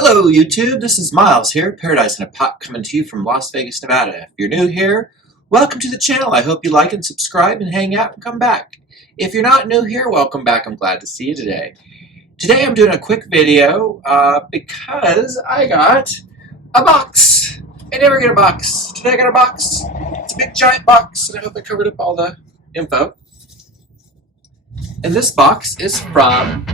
Hello YouTube, this is Miles here, Paradise in a Pot, coming to you from Las Vegas, Nevada. If you're new here, welcome to the channel. I hope you like and subscribe and hang out and come back. If you're not new here, welcome back. I'm glad to see you today. Today I'm doing a quick video because I got a box. I never get a box. Today I got a box. It's a big giant box, and I hope I covered up all the info. And this box is from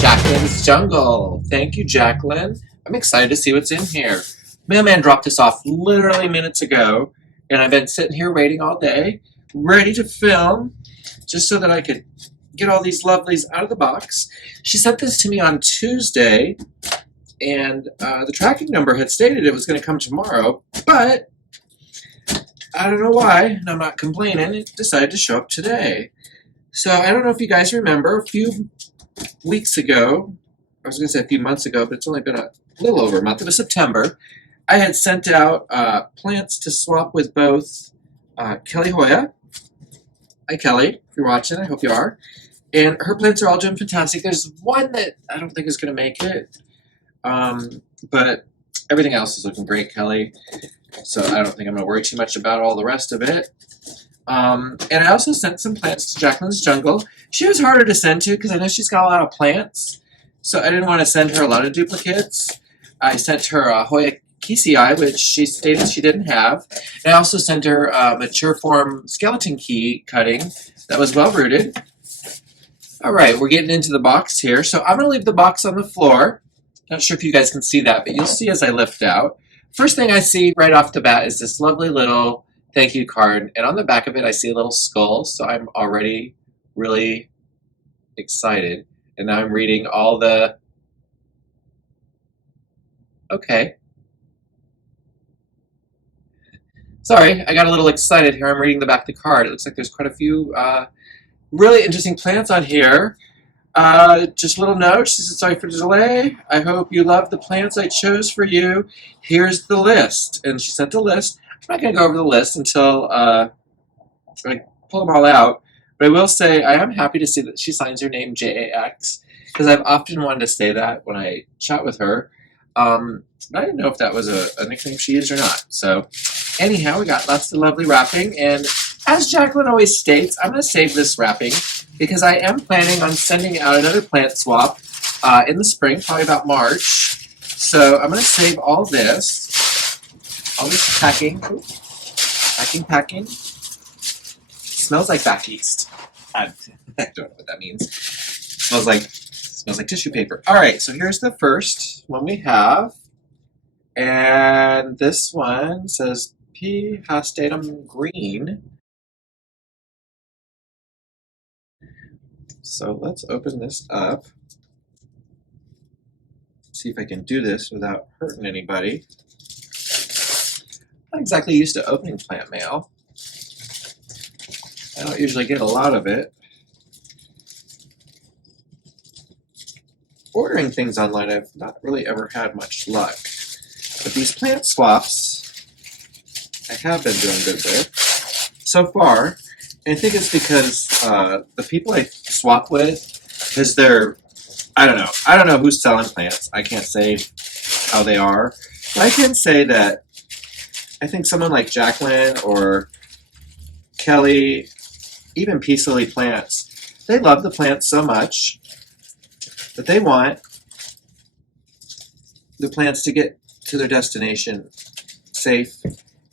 Jaclynn's Jungle. Thank you, Jaclynn. I'm excited to see what's in here. Mailman dropped this off literally minutes ago, and I've been sitting here waiting all day, ready to film, just so that I could get all these lovelies out of the box. She sent this to me on Tuesday, and the tracking number had stated it was going to come tomorrow, but I don't know why, and I'm not complaining, it decided to show up today. So I don't know if you guys remember, a few weeks ago, I was going to say a few months ago, but it's only been a little over a month. It was September. I had sent out plants to swap with both Kellie Hoya. Hi Kellie, if you're watching, I hope you are. And her plants are all doing fantastic. There's one that I don't think is going to make it, but everything else is looking great, Kellie. So I don't think I'm going to worry too much about all the rest of it. And I also sent some plants to Jaclyn's Jungle. She was harder to send to because I know she's got a lot of plants, so I didn't want to send her a lot of duplicates. I sent her a Hoya KCI, which she stated she didn't have. And I also sent her a mature form skeleton key cutting that was well rooted. All right, we're getting into the box here. So I'm going to leave the box on the floor. Not sure if you guys can see that, but you'll see as I lift out. First thing I see right off the bat is this lovely little thank you card, and on the back of it I see a little skull, so I'm already really excited. And now I'm reading all the... Okay. Sorry, I got a little excited here. I'm reading the back of the card. It looks like there's quite a few really interesting plants on here. Just a little note. She said, sorry for the delay. I hope you love the plants I chose for you. Here's the list. And she sent a list. I'm not going to go over the list until I pull them all out, but I will say I am happy to see that she signs her name JAX, because I've often wanted to say that when I chat with her. I didn't know if that was a nickname she used or not. So anyhow, we got lots of lovely wrapping, and as Jaclynn always states, I'm going to save this wrapping because I am planning on sending out another plant swap in the spring, probably about March. So I'm going to save all this. All this packing, packing. Smells like back east. I don't know what that means. Smells like tissue paper. All right, so here's the first one we have, and this one says Pfastatum Green. So let's open this up. See if I can do this without hurting anybody. Not exactly used to opening plant mail. I don't usually get a lot of it. Ordering things online, I've not really ever had much luck. But these plant swaps, I have been doing good with so far. And I think it's because the people I swap with, because they're, I don't know who's selling plants. I can't say how they are. But I can say that I think someone like Jaclynn or Kellie, even Peace Lily Plants, they love the plants so much that they want the plants to get to their destination safe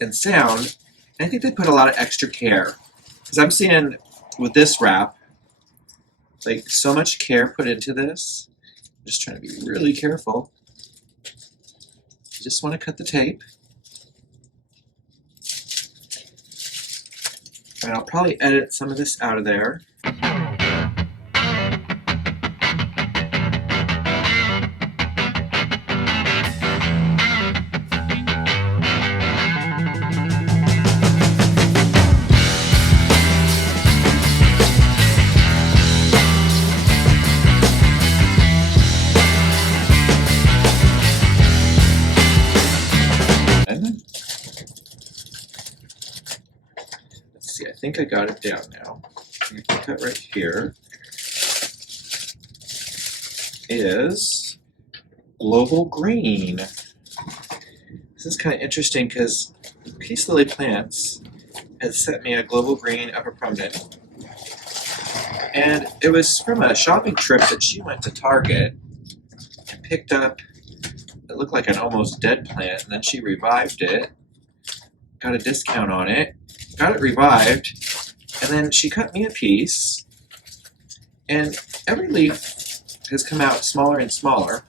and sound. And I think they put a lot of extra care. Because I'm seeing with this wrap, like so much care put into this. I'm just trying to be really careful. You just want to cut the tape. And I'll probably edit some of this out of there. think I got it down now. I'm gonna put that right here. Is Global Green. This is kind of interesting because Peace Lily Plants has sent me a Global Green Upper Permanent. And it was from a shopping trip that she went to Target and picked up. It looked like an almost dead plant, and then she revived it, got a discount on it, got it revived, and then she cut me a piece, and every leaf has come out smaller and smaller.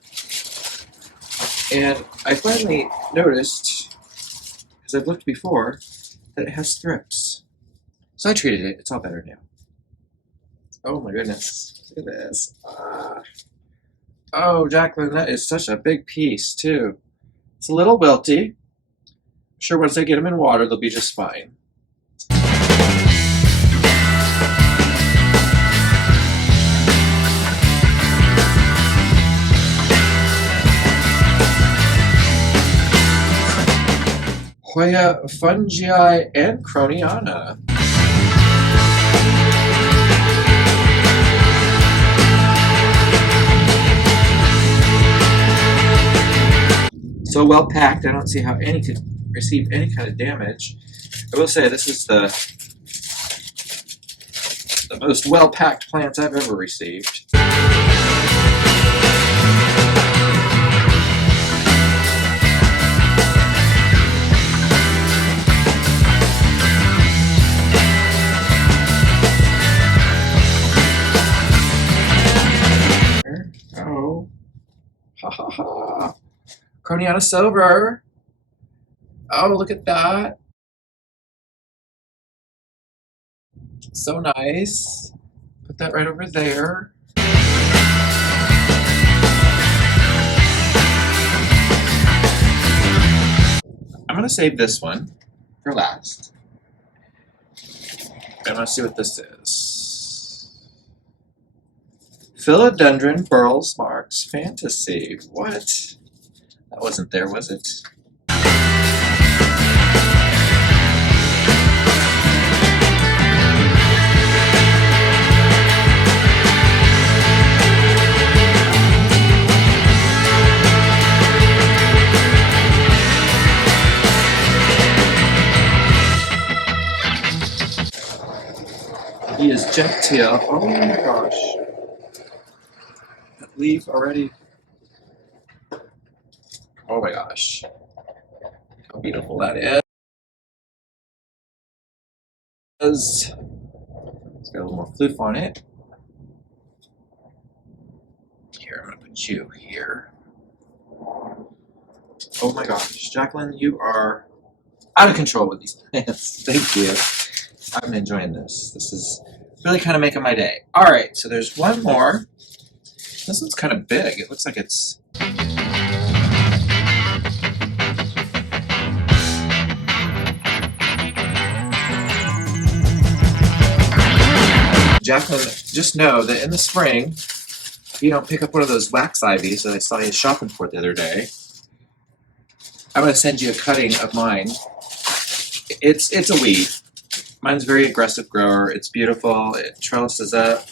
And I finally noticed, because I've looked before, that it has strips. So I treated it. It's all better now. Oh my goodness. Look at this. Oh, Jaclynn, that is such a big piece, too. It's a little wilty. I'm sure once I get them in water, they'll be just fine. Hoya Fungii and Croniana. So well packed, I don't see how any could receive any kind of damage. I will say this is the most well packed plants I've ever received. Oh, ha ha ha. Croniana Silver. Oh, look at that. So nice. Put that right over there. I'm going to save this one for last. I'm going to see what this is. Philodendron Burls Marks Fantasy. What? That wasn't there, was it? He is jet tail. Oh my gosh. That leaf already. Oh my gosh. How beautiful that is. It's got a little more floof on it. Here, I'm going to put you here. Oh my gosh. Jaclynn, you are out of control with these plants. Thank you. I'm enjoying this. This is really kind of making my day. Alright, so there's one more. This one's kind of big. It looks like it's... Jaclynn, just know that in the spring, if you don't pick up one of those wax ivies that I saw you shopping for the other day, I'm going to send you a cutting of mine. It's a weed. Mine's a very aggressive grower. It's beautiful. It trellises up.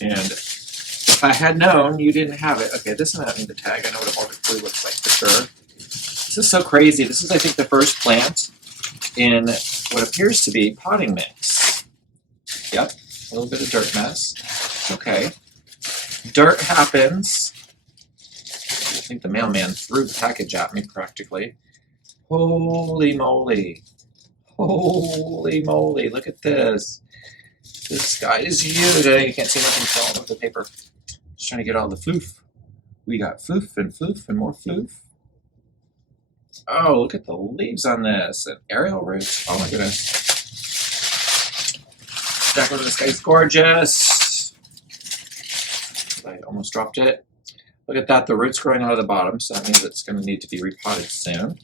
And if I had known you didn't have it, okay, this is not in the tag. I know what a molded glue looks like for sure. This is so crazy. This is, I think, the first plant in what appears to be potting mix. Yep, a little bit of dirt mess. It's okay. Dirt happens. I think the mailman threw the package at me practically. Holy moly. Holy moly, look at this. This guy is huge. You can't see nothing falling with the paper. Just trying to get all the floof. We got floof and more floof. Oh, look at the leaves on this. And aerial roots. Oh my goodness. Jaclynn, this guy's gorgeous. I almost dropped it. Look at that, the roots growing out of the bottom, so that means it's going to need to be repotted soon.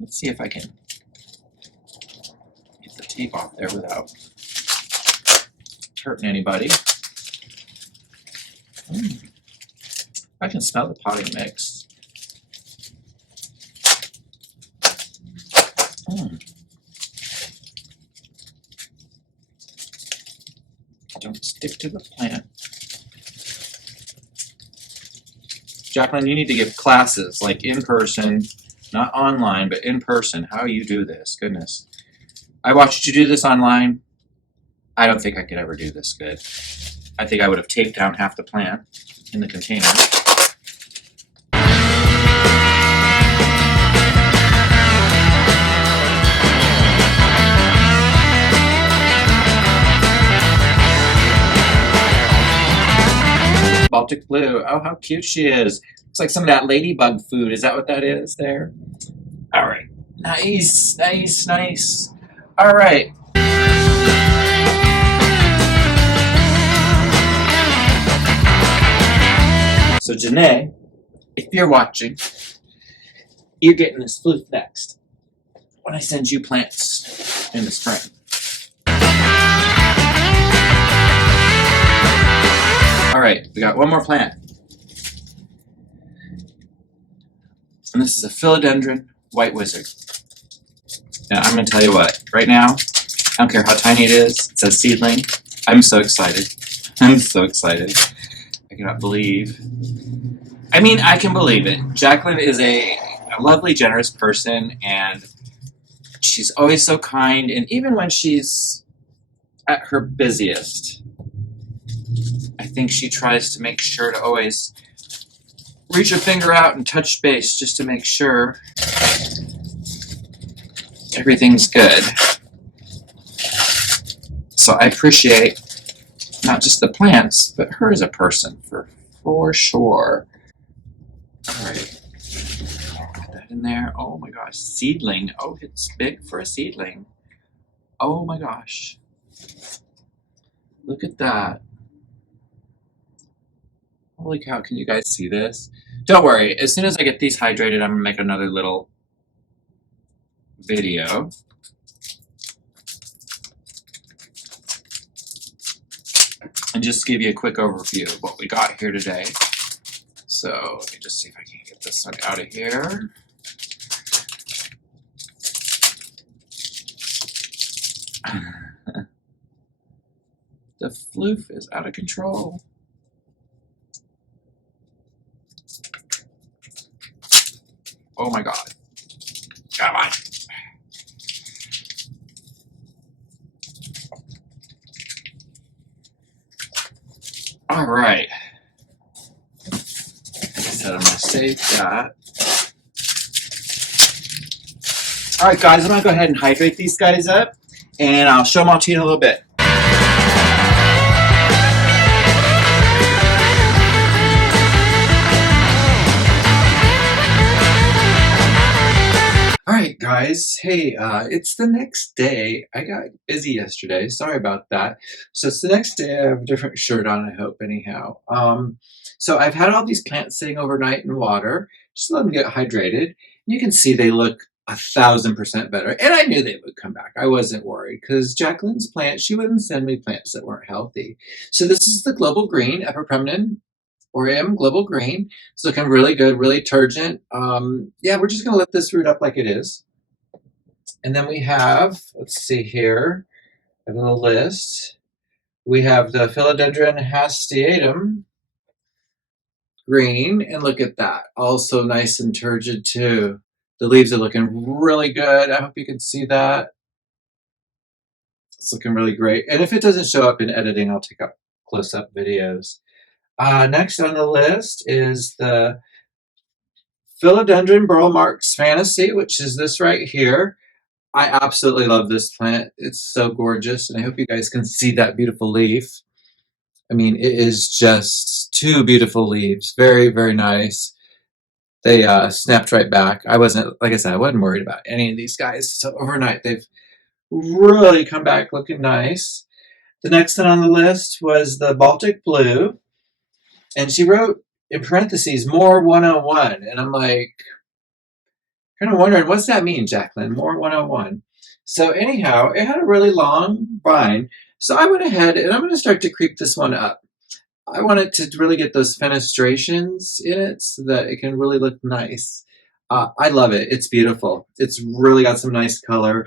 Let's see if I can get the tape off there without hurting anybody. I can smell the potting mix. Don't stick to the plant. Jaclynn, you need to give classes, like in person, not online, but in person, how you do this. Goodness. I watched you do this online. I don't think I could ever do this good. I think I would have taped down half the plant in the container. Baltic blue. Oh, how cute she is. Looks like some of that ladybug food. Is that what that is there? All right. Nice, nice, nice. All right. So Janae, if you're watching, you're getting this floof next when I send you plants in the spring. All right, we got one more plant. And this is a philodendron white wizard. Now I'm gonna tell you what, right now, I don't care how tiny it is, it's a seedling. I'm so excited. I'm so excited. I cannot believe. I mean, I can believe it. Jaclynn is a lovely, generous person, and she's always so kind, and even when she's at her busiest, I think she tries to make sure to always reach her finger out and touch base just to make sure everything's good. So I appreciate not just the plants, but her as a person for sure. All right, put that in there. Oh my gosh, seedling. Oh, it's big for a seedling. Oh my gosh. Look at that. Holy cow, can you guys see this? Don't worry, as soon as I get these hydrated, I'm gonna make another little video. And just give you a quick overview of what we got here today. So let me just see if I can get this one out of here. The floof is out of control. Oh my God. Come on. All right. Like I said, I'm gonna save that. All right, guys, I'm gonna go ahead and hydrate these guys up, and I'll show them all to you in a little bit. Alright guys, hey, it's the next day. I got busy yesterday, sorry about that. So it's the next day, I have a different shirt on, I hope, anyhow. So I've had all these plants sitting overnight in water, just let them get hydrated. You can see they look 1000% better, and I knew they would come back. I wasn't worried, because Jaclynn's plant, she wouldn't send me plants that weren't healthy. So this is the Global Green, Epipremnum Aureum Global Green. It's looking really good, really turgent. Yeah, we're just gonna let this root up like it is. And then we have, let's see here, I have a little list. We have the Philodendron Pfastatum Green, and look at that, also nice and turgid too. The leaves are looking really good. I hope you can see that. It's looking really great. And if it doesn't show up in editing, I'll take up close-up videos. Next on the list is the Philodendron Burl Marks Fantasy, which is this right here. I absolutely love this plant. It's so gorgeous, and I hope you guys can see that beautiful leaf. I mean, it is just two beautiful leaves. Very, very nice. They snapped right back. I wasn't, like I said, I wasn't worried about any of these guys. So overnight, they've really come back looking nice. The next one on the list was the Baltic Blue. And she wrote in parentheses, more 101. And I'm like, kind of wondering, what's that mean, Jaclynn? More 101. So anyhow, it had a really long vine. So I went ahead and I'm going to start to creep this one up. I want it to really get those fenestrations in it so that it can really look nice. I love it. It's beautiful. It's really got some nice color.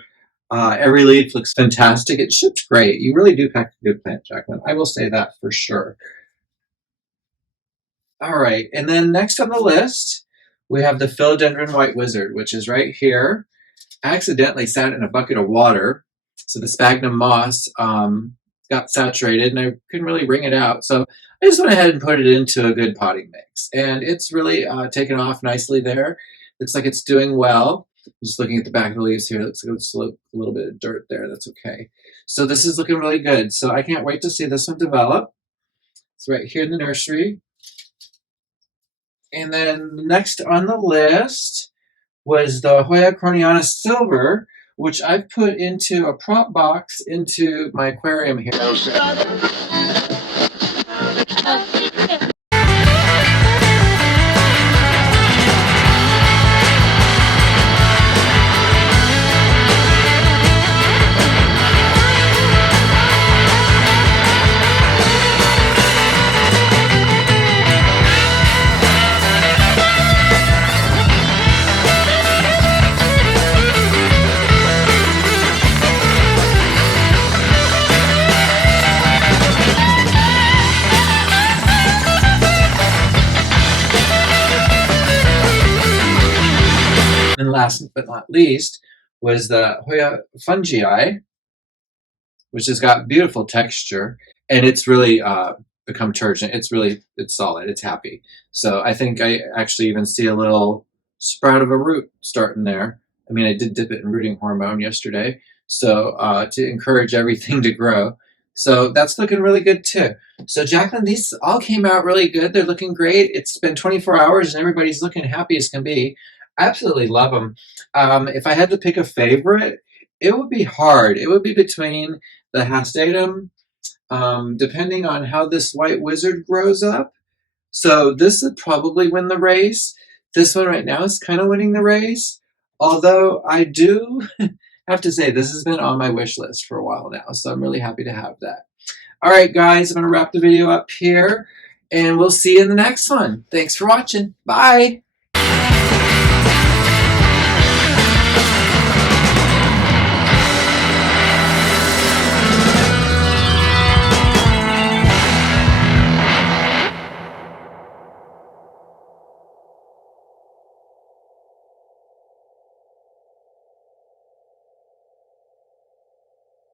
Every leaf looks fantastic. It shipped great. You really do pack a good plant, Jaclynn. I will say that for sure. All right, and then next on the list, we have the Philodendron White Wizard, which is right here. I accidentally sat in a bucket of water, so the sphagnum moss got saturated, and I couldn't really wring it out. So I just went ahead and put it into a good potting mix, and it's really taken off nicely there. Looks like it's doing well. Just looking at the back of the leaves here, it looks like it's a little bit of dirt there. That's okay. So this is looking really good. So I can't wait to see this one develop. It's right here in the nursery. And then next on the list was the Hoya Corniana Silver, which I've put into a prop box into my aquarium here. And last but not least was the Hoya Fungii, which has got beautiful texture, and it's really become turgid. It's solid. It's happy. So I think I actually even see a little sprout of a root starting there. I mean, I did dip it in rooting hormone yesterday, so to encourage everything to grow. So that's looking really good too. So Jaclynn, these all came out really good. They're looking great. It's been 24 hours and everybody's looking happy as can be. I absolutely love them. If I had to pick a favorite, it would be hard. It would be between the Pfastatum, depending on how this white wizard grows up. So this would probably win the race. This one right now is kind of winning the race. Although I do have to say this has been on my wish list for a while now. So I'm really happy to have that. All right, guys, I'm going to wrap the video up here. And we'll see you in the next one. Thanks for watching. Bye.